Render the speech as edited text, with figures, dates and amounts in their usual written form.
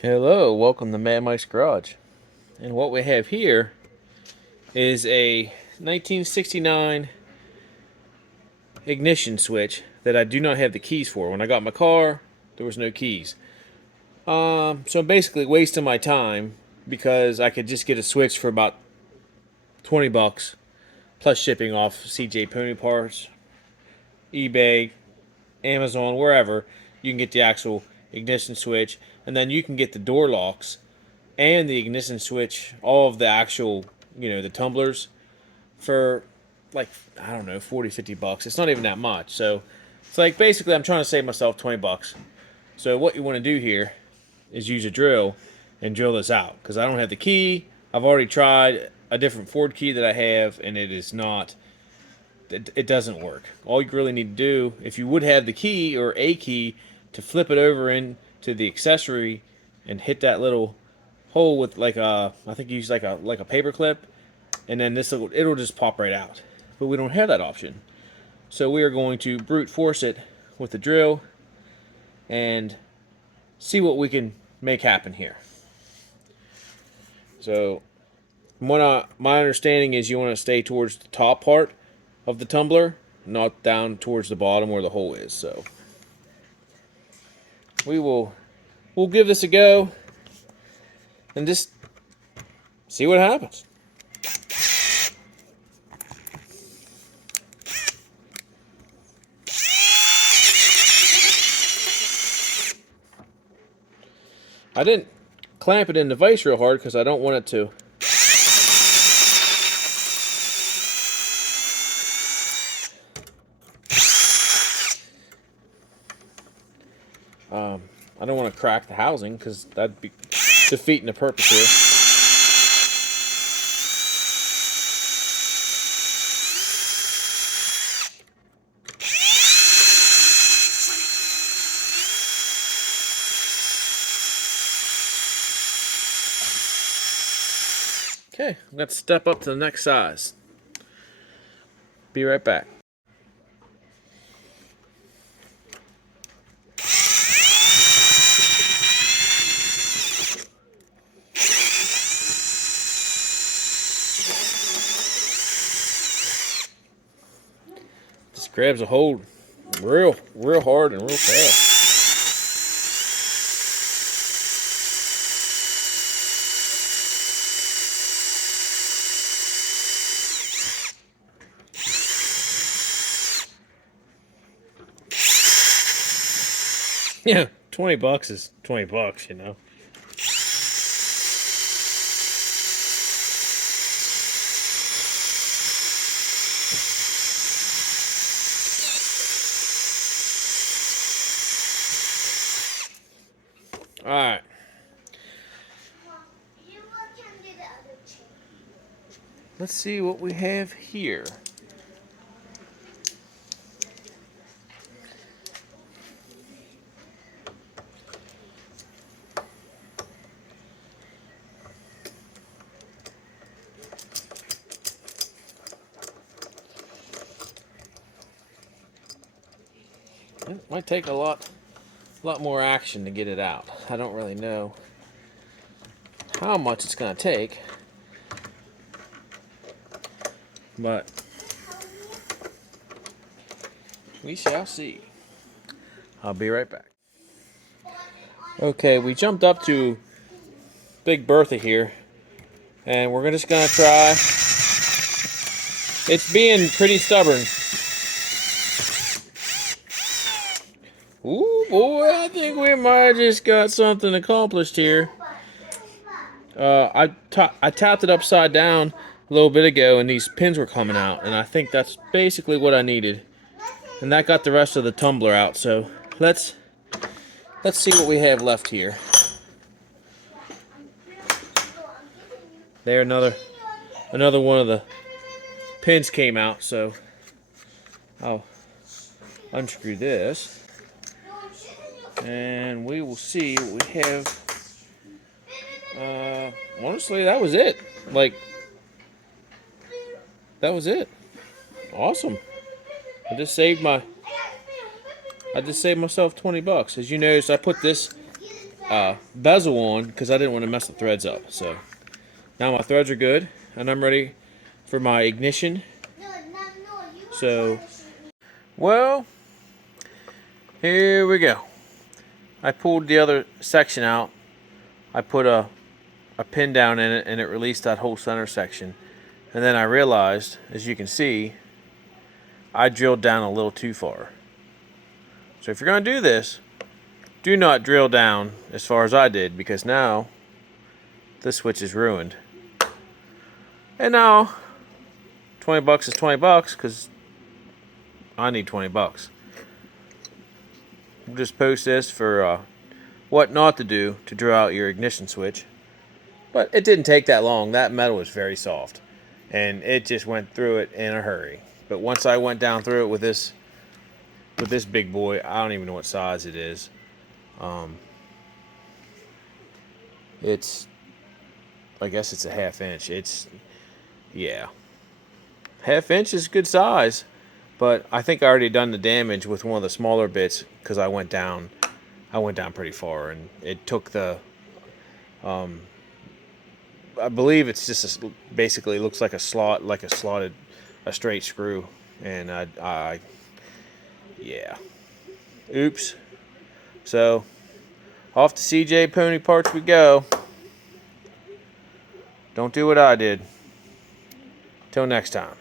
Hello, welcome to Mad Mike's Garage. And what we have here is a 1969 ignition switch that I do not have the keys for. When I got my car, there was no keys. So I'm basically wasting my time because I could just get a switch for about 20 bucks plus shipping off CJ Pony Parts, eBay, Amazon, wherever. You can get the actual ignition switch, and then you can get the door locks and the ignition switch, all of the actual, the tumblers for like, I don't know, 40, 50 bucks. It's not even that much. So it's like basically I'm trying to save myself 20 bucks. So what you want to do here is use a drill and drill this out because I don't have the key. I've already tried a different Ford key that I have, and it is not, it doesn't work. All you really need to do, if you would have the key or a key, to flip it over into the accessory and hit that little hole with like a, I think you use like a paper clip, and then it'll just pop right out. But we don't have that option, so we are going to brute force it with the drill and see what we can make happen here. So, my understanding is you want to stay towards the top part of the tumbler, not down towards the bottom where the hole is. So, we'll give this a go and just see what happens. I didn't clamp it in the vise real hard because I don't want it to. I don't want to crack the housing because that'd be defeating the purpose here. Okay, I'm going to step up to the next size. Be right back. Just grabs a hold real hard and real fast. Yeah, 20 bucks is 20 bucks, you know. All right. Let's see what we have here. It might take a lot more action to get it out. I don't really know how much it's going to take, but we shall see. I'll be right back. Okay, we jumped up to Big Bertha here, and we're just going to try. It's being pretty stubborn. Ooh, boy, I think we might have just got something accomplished here. I tapped it upside down a little bit ago, and these pins were coming out, and I think that's basically what I needed. And that got the rest of the tumbler out, so let's see what we have left here. There, another one of the pins came out, so I'll unscrew this, and we will see what we have. Honestly, that was it. That was it. Awesome. I just saved myself 20 bucks. As you notice, I put this bezel on because I didn't want to mess the threads up. So now my threads are good, and I'm ready for my ignition. So, well, here we go. I pulled the other section out. I put a pin down in it, and it released that whole center section. And then I realized, as you can see, I drilled down a little too far. So if you're going to do this, do not drill down as far as I did, because now this switch is ruined. And now 20 bucks is 20 bucks because I need 20 bucks. We'll just post this for what not to do to drill out your ignition switch. But it didn't take that long. That metal was very soft, and it just went through it in a hurry. But once I went down through it with this big boy, I don't even know what size it is. I guess it's a ½ inch. Yeah, ½ inch is good size. But I think I already done the damage with one of the smaller bits because I went down pretty far, and it took the. I believe it's just basically looks like a straight screw, and yeah. Oops. So off to CJ Pony Parts we go. Don't do what I did. Till next time.